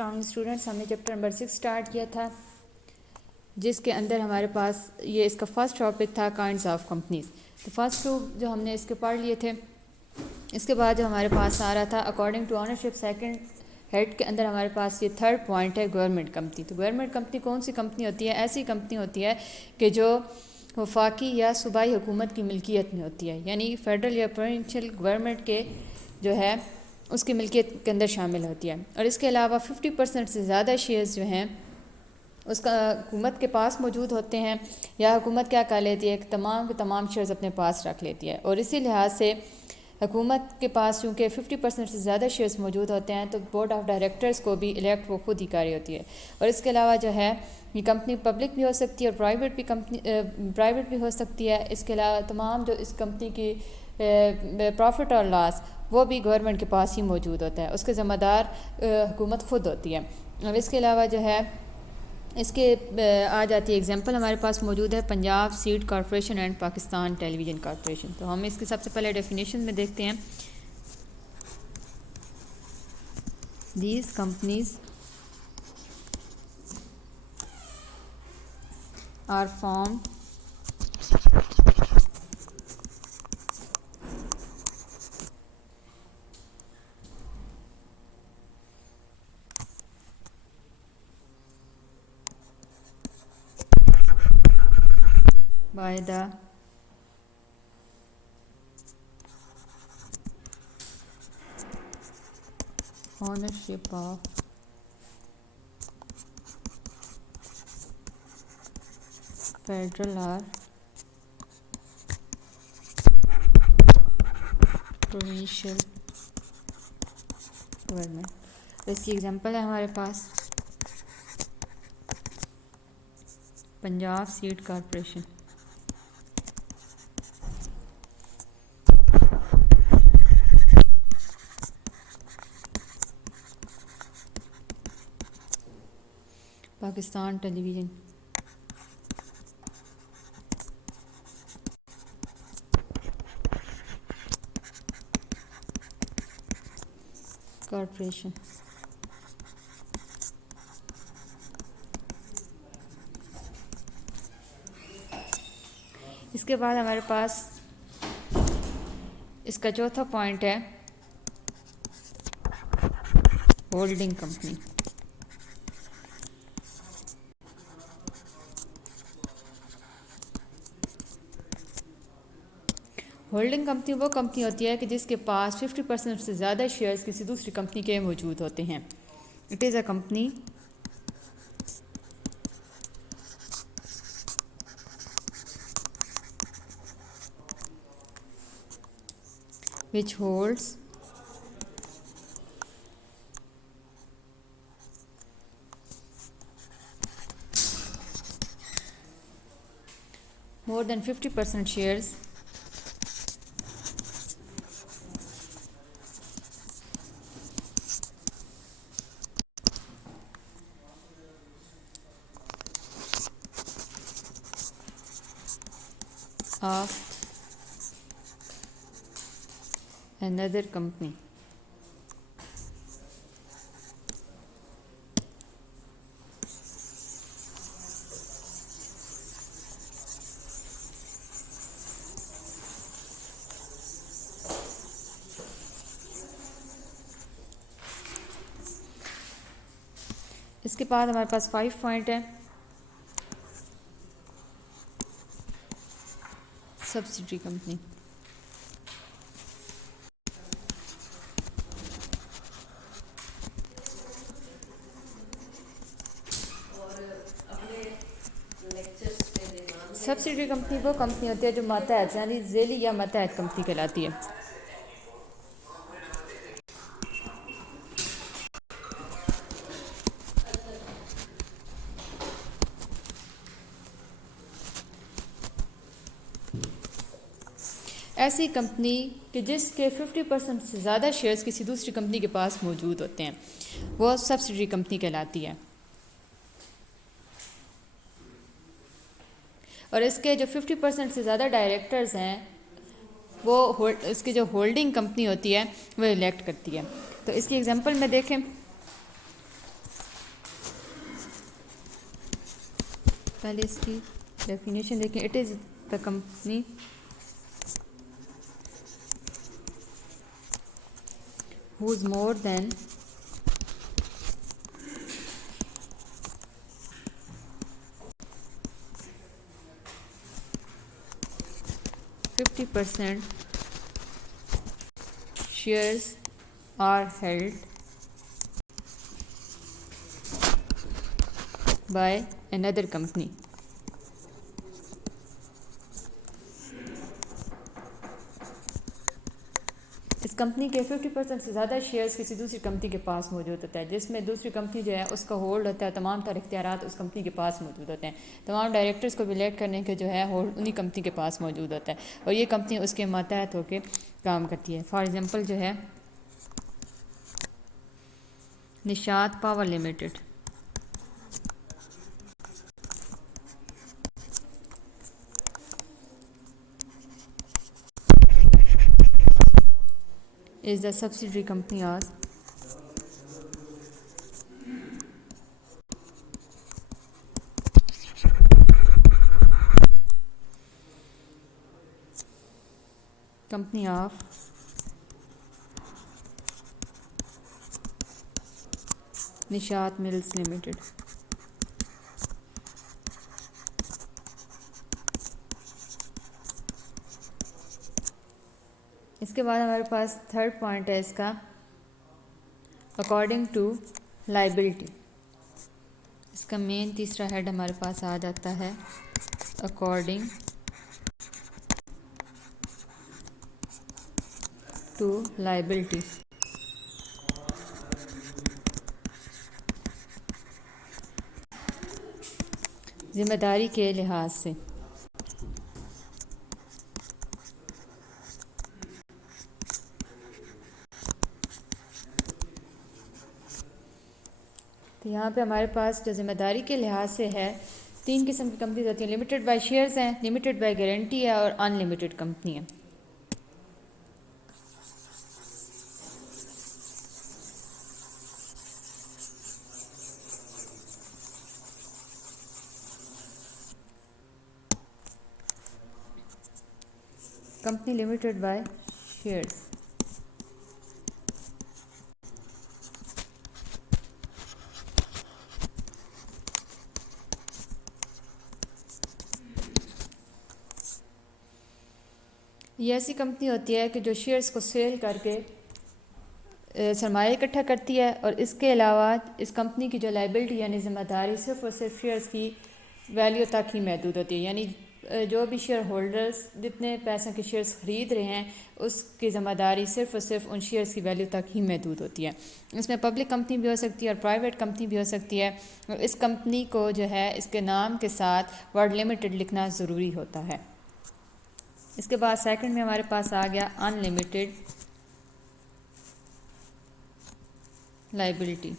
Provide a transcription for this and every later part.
अस्सलाम स्टूडेंट्स, हमने chapter number 6 start किया था, जिसके अंदर हमारे पास ये इसका फर्स्ट टॉपिक था काइंड्स ऑफ कंपनीज। तो फर्स्ट टू जो हमने इसके पढ़ लिए थे, इसके बाद जो हमारे पास आ रहा था according to ownership second head के अंदर हमारे पास ये थर्ड पॉइंट है गवर्नमेंट कंपनी। तो गवर्नमेंट कंपनी कौन सी कंपनी होती है? ऐसी कंपनी होती है कि जो वफाकी या सूबाई हुकूमत की मिल्कियत में होती है, यानी फेडरल या प्रोविंशियल गवर्नमेंट के जो है उसकी मिल्कियत के अंदर शामिल होती है। और इसके अलावा 50% से ज़्यादा शेयर्स जो हैं उसका हुकूमत के पास मौजूद होते हैं, या हुकूमत क्या कर लेती है, तमाम के तमाम शेयर्स अपने पास रख लेती है। और इसी लिहाज से हुकूमत के पास चूँकि 50% से ज़्यादा शेयर्स मौजूद होते हैं, तो बोर्ड ऑफ डायरेक्टर्स को भी इलेक्ट वो खुद ही कर रही होती है। और इसके अलावा जो है ये कंपनी पब्लिक भी हो सकती है और प्राइवेट भी हो सकती है। इसके अलावा तमाम जो इस कंपनी की प्रॉफिट और लॉस वो भी गवर्नमेंट के पास ही मौजूद होता है, उसके ज़िम्मेदार हुकूमत खुद होती है। और इसके अलावा जो है इसके आ जाती है एग्जांपल हमारे पास मौजूद है Punjab seed corporation and Pakistan television corporation. तो हम इसके सबसे पहले डेफिनेशन में देखते हैं। These companies are form by the ownership of federal or provincial government. तो इसकी एग्जांपल है हमारे पास Punjab seed corporation, Pakistan television, corporation. इसके बाद हमारे पास इसका चौथा पॉइंट है होल्डिंग कंपनी। होल्डिंग कंपनी वो कंपनी होती है कि जिसके पास 50% से ज़्यादा शेयर्स किसी दूसरी कंपनी के मौजूद होते हैं। It is a company which holds more than 50% shares of another company। इसके बाद हमारे पास 5 पॉइंट है सब्सिडरी कंपनी। सब्सिडरी कंपनी वो कंपनी होती है जो मातहत यानी झेली या मातहत कंपनी कहलाती है। ऐसी कंपनी कि जिसके 50% से ज़्यादा शेयर्स किसी दूसरी कंपनी के पास मौजूद होते हैं, वो सब्सिडरी कंपनी कहलाती है। और इसके जो 50% से ज़्यादा डायरेक्टर्स हैं वो इसकी जो होल्डिंग कंपनी होती है वो इलेक्ट करती है। तो इसकी एग्जांपल में देखें पहले इसकी डेफिनेशन देखें। It is the company whose more than 50% shares are held by another company. इस कंपनी के 50% से ज़्यादा शेयर्स किसी दूसरी कंपनी के पास मौजूद होता है, जिसमें दूसरी कंपनी जो है उसका होल्ड होता है, तमाम तर इख्तियारात उस कंपनी के पास मौजूद होते हैं, तमाम डायरेक्टर्स को इलेक्ट करने के जो है होल्ड उन्हीं कंपनी के पास मौजूद होता है और ये कंपनी उसके मातहत होकर काम करती है। फॉर एग्ज़ाम्पल जो है Nishat power limited, is the subsidiary company of Nishat mills limited. इसके बाद हमारे पास थर्ड पॉइंट है इसका, अकॉर्डिंग टू लाइबिलिटी। इसका मेन तीसरा हेड हमारे पास आ जाता है अकॉर्डिंग टू लाइबिलिटी। जिम्मेदारी के लिहाज से तो यहाँ पे हमारे पास जो ज़िम्मेदारी के लिहाज से है, तीन किस्म की कंपनीज होती हैं। लिमिटेड बाय शेयर्स हैं, लिमिटेड बाय गारंटी है और अनलिमिटेड कंपनी है। कंपनी लिमिटेड बाय शेयर्स, ये ऐसी कंपनी होती है कि जो शेयर्स को सेल करके सरमाया इकट्ठा करती है और इसके अलावा इस कंपनी की जो लाइबिलिटी यानी ज़िम्मेदारी सिर्फ़ और सिर्फ शेयर्स की वैल्यू तक ही महदूद होती है। यानी जो भी शेयर होल्डर्स जितने पैसे के शेयर्स ख़रीद रहे हैं उसकी ज़िम्मेदारी सिर्फ़ और सिर्फ उन शेयर्स की वैल्यू तक ही महदूद होती है। इसमें पब्लिक कंपनी भी हो सकती है और प्राइवेट कंपनी भी हो सकती है। और इस कंपनी को जो है इसके नाम के साथ वर्ड लिमिटेड लिखना ज़रूरी होता है। इसके बाद सेकंड में हमारे पास आ गया अनलिमिटेड लाइबिलिटी।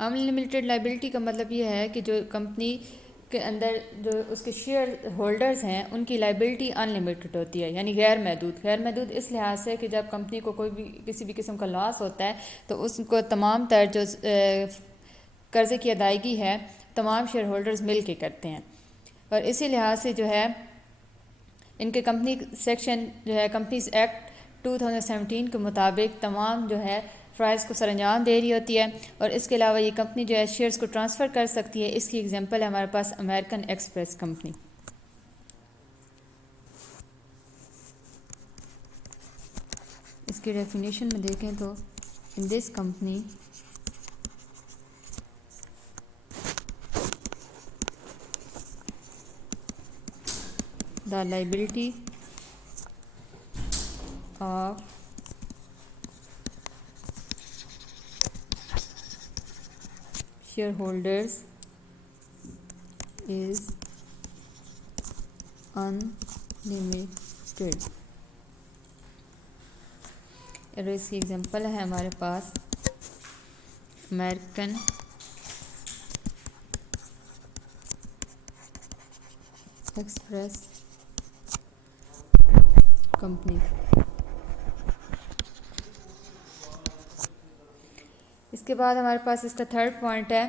अनलिमिटेड लाइबिलिटी का मतलब ये है कि जो कंपनी के अंदर जो उसके शेयर होल्डर्स हैं उनकी लाइबिलिटी अनलिमिटेड होती है, यानी गैर महदूद। गैर महदूद इस लिहाज से कि जब कंपनी को कोई भी किसी भी किस्म का लॉस होता है तो उसको तमाम तर जो कर्ज़े की अदायगी है तमाम शेयर होल्डर्स मिल के करते हैं। और इसी लिहाज से जो है इनके कंपनी सेक्शन जो है कंपनीज एक्ट 2017 के मुताबिक तमाम जो है फ़राइज़ को सरअंजाम दे रही होती है। और इसके अलावा ये कंपनी जो है शेयर्स को ट्रांसफ़र कर सकती है। इसकी एग्जांपल है हमारे पास अमेरिकन एक्सप्रेस कंपनी। इसकी डेफिनेशन में देखें तो in this company the liability of shareholders is unlimited। और इसकी एग्जांपल है हमारे पास अमेरिकन एक्सप्रेस कंपनी। इसके बाद हमारे पास इसका थर्ड पॉइंट है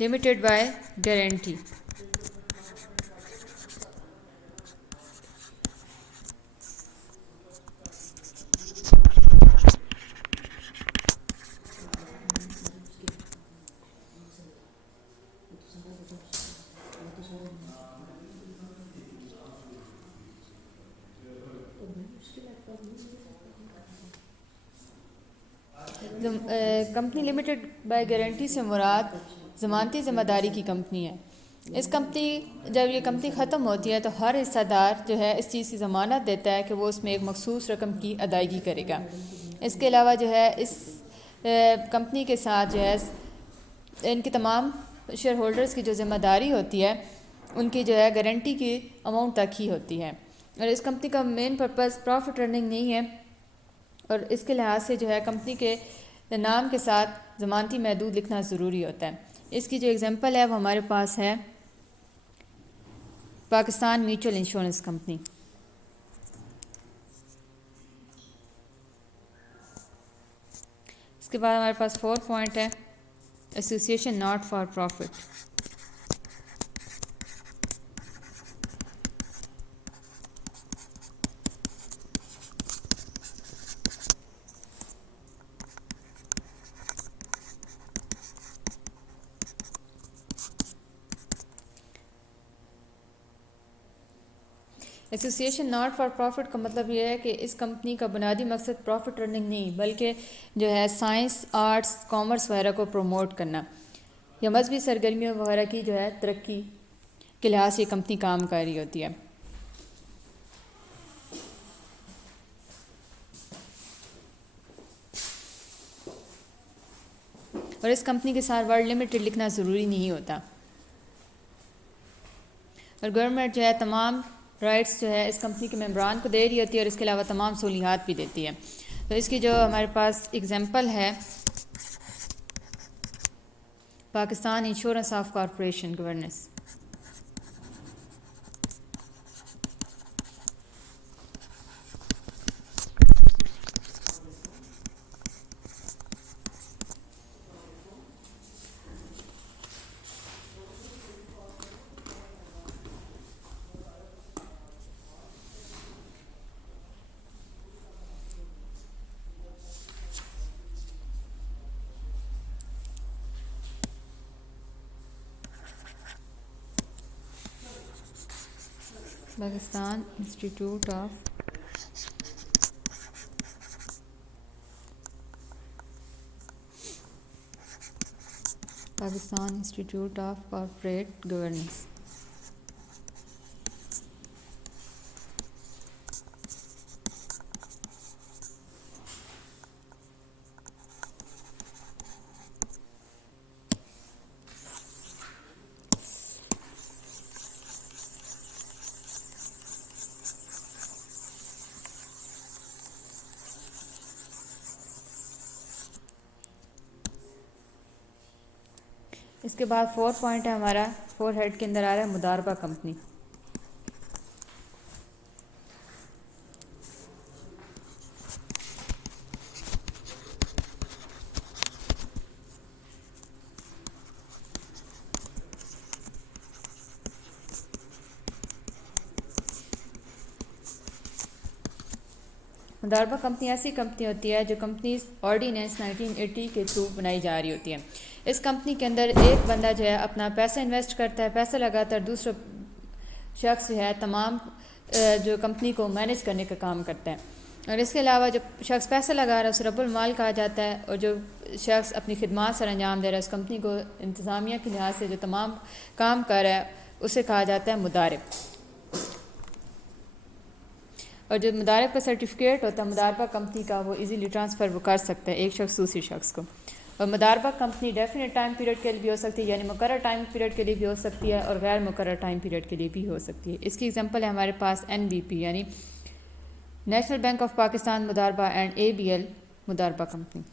limited by guarantee. Company limited by guarantee से मुराद ज़मानती ज़िम्मेदारी की कंपनी है। इस कंपनी जब ये कंपनी ख़त्म होती है तो हर हिस्सेदार जो है इस चीज़ की ज़मानत देता है कि वो उसमें एक मखसूस रकम की अदायगी करेगा। इसके अलावा जो है इस कंपनी के साथ जो है इनकी तमाम शेयर होल्डर्स की जो ज़िम्मेदारी होती है उनकी जो है गारंटी की अमाउंट तक ही होती है। और इस कंपनी का मेन पर्पस प्रॉफिट अर्निंग नहीं है और इसके लिहाज से जो है कंपनी के नाम के साथ ज़मानती महदूद लिखना ज़रूरी होता है। इसकी जो एग्जांपल है वो हमारे पास है पाकिस्तान म्यूचुअल इंश्योरेंस कंपनी। इसके बाद हमारे पास 4 पॉइंट है association not for profit. Association not for profit का मतलब ये है कि इस कंपनी का बुनियादी मकसद प्रॉफिट अर्निंग नहीं बल्कि जो है साइंस, आर्ट्स, कॉमर्स वगैरह को प्रमोट करना या मजहबी सरगर्मियों वगैरह की जो है तरक्की के लिहाज से कंपनी काम कर रही होती है। और इस कंपनी के साथ वर्ल्ड लिमिटेड लिखना ज़रूरी नहीं होता। और गवर्नमेंट जो है तमाम राइट्स जो है इस कंपनी के मेंबरान को दे रही होती है और इसके अलावा तमाम सहूलियात भी देती है। तो इसकी जो हमारे पास एग्जांपल है Pakistan insurance of corporation governance. Pakistan institute of corporate governance. इसके बाद 4 पॉइंट है हमारा 4 हेड के अंदर आ रहा है मुदारबा कंपनी। मुदारबा कंपनी ऐसी कंपनी होती है जो कंपनी ऑर्डिनेंस 1980 के थ्रू बनाई जा रही होती है। इस कंपनी के अंदर एक बंदा जो है अपना पैसा इन्वेस्ट करता है, पैसा लगाता है, दूसरा शख्स जो है तमाम जो कंपनी को मैनेज करने का काम करता है। और इसके अलावा जो शख्स पैसा लगा रहा है उसे रब्बुल माल कहा जाता है और जो शख्स अपनी खिदमत सर अंजाम दे रहा है उस कंपनी को इंतज़ामिया के लिहाज से जो तमाम काम कर रहा है उसे कहा जाता है मुदारिब। और जो मुदारिब का सर्टिफिकेट होता है मुदारबा कंपनी का वो इजीली ट्रांसफ़र वो कर सकता है एक शख्स दूसरे शख्स को। और मुदारबा कंपनी डेफिनेट टाइम पीरियड के लिए भी हो सकती है, यानी मुकर्रर टाइम पीरियड के लिए भी हो सकती है और गैर मुकर्रर टाइम पीरियड के लिए भी हो सकती है। इसकी एग्जांपल है हमारे पास NBP यानी नेशनल बैंक ऑफ पाकिस्तान मुदारबा एंड ABL मुदारबा company.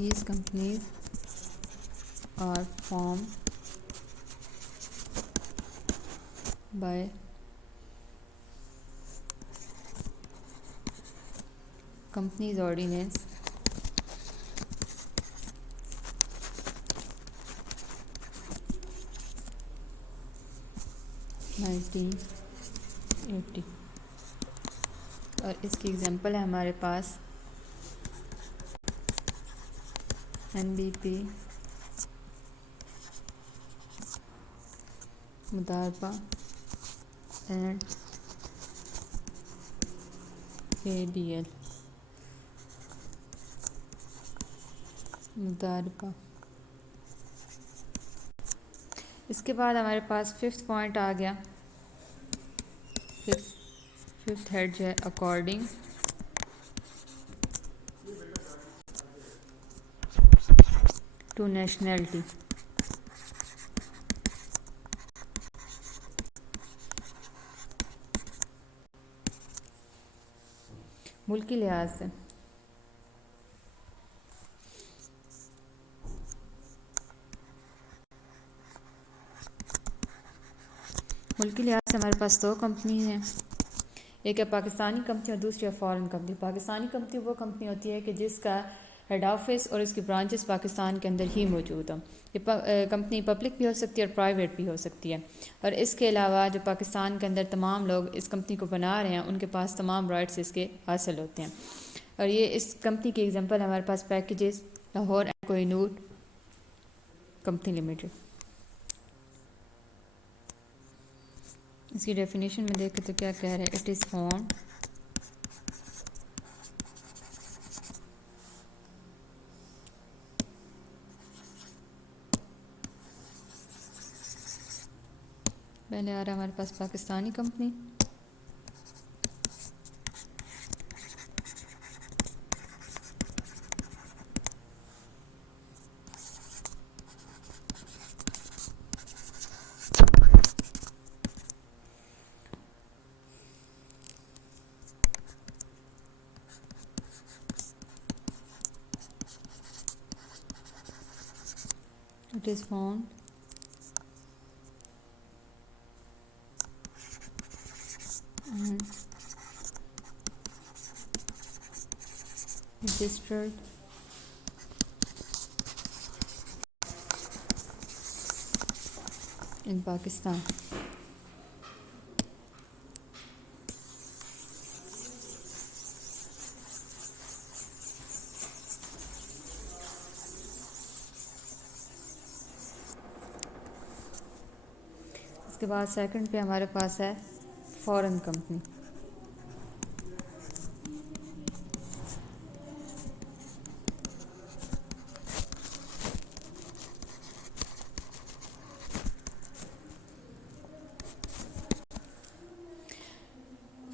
These companies are formed by Companies Ordinance 1980। और इसकी एग्जांपल है हमारे पास NBP, मुदारबा एंड ABL। मुदारबा। इसके बाद हमारे पास फिफ्थ पॉइंट आ गया। फिफ्थ हेड जो है अकॉर्डिंग टू नेशनैलिटी। मुल्की लिहाज से हमारे पास दो कंपनी हैं, एक है पाकिस्तानी कंपनी और दूसरी है फॉरेन कंपनी। पाकिस्तानी कंपनी वो कंपनी होती है कि जिसका हेड ऑफिस और इसकी ब्रांचेस पाकिस्तान के अंदर ही मौजूद हों। ये कंपनी पब्लिक भी हो सकती है और प्राइवेट भी हो सकती है। और इसके अलावा जो पाकिस्तान के अंदर तमाम लोग इस कंपनी को बना रहे हैं उनके पास तमाम राइट्स इसके हासिल होते हैं। और ये इस कंपनी की एग्जांपल हमारे पास Packages Lahore and Kohinoor company limited. इसकी डेफिनेशन में देखें तो क्या कह रहा है, इट इज़ फॉर्म्ड पहले आ रहा है हमारे पास Pakistani company, it is formed and registered in Pakistan। इसके बाद सेकंड पे हमारे पास है फॉरेन कंपनी।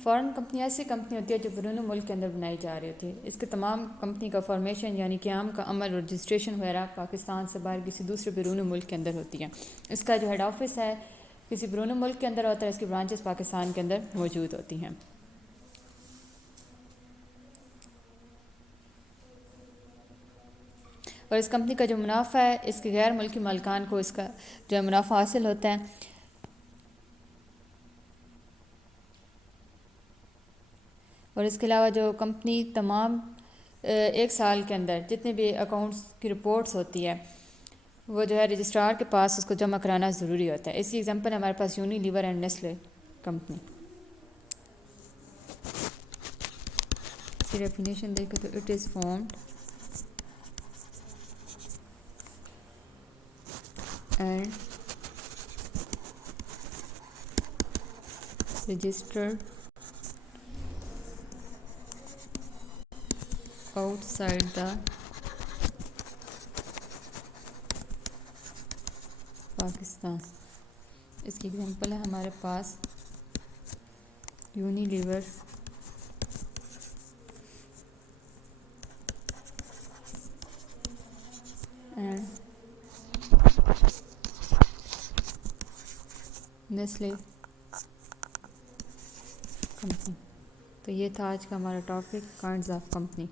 फ़ॉरेन कंपनी ऐसी कंपनी होती है जो बैरून मुल्क के अंदर बनाई जा रही होती है। इसके तमाम कंपनी का फॉर्मेशन यानी क़याम का अमल और रजिस्ट्रेशन वगैरह पाकिस्तान से बाहर किसी दूसरे बैरून मुल्क के अंदर होती है। इसका जो हेड ऑफिस है किसी बैरून मुल्क के अंदर होता है, इसकी ब्रांचेस पाकिस्तान के अंदर मौजूद होती हैं। और इस कंपनी का जो मुनाफा है इसके गैर मुल्की मालिकान को इसका जो मुनाफा हासिल होता है और इसके अलावा जो कंपनी तमाम एक साल के अंदर जितने भी अकाउंट्स की रिपोर्ट्स होती है वो जो है रजिस्ट्रार के पास उसको जमा कराना ज़रूरी होता है। इसी एग्जांपल हमारे पास यूनिलीवर एंड नेस्ले कंपनी। इसकी डेफिनेशन देखें तो it is formed and registered outside the Pakistan. इसकी एग्जांपल है हमारे पास यूनिलीवर एंड नेस्ले कंपनी। तो ये था आज का हमारा टॉपिक, काइंड्स ऑफ कंपनी।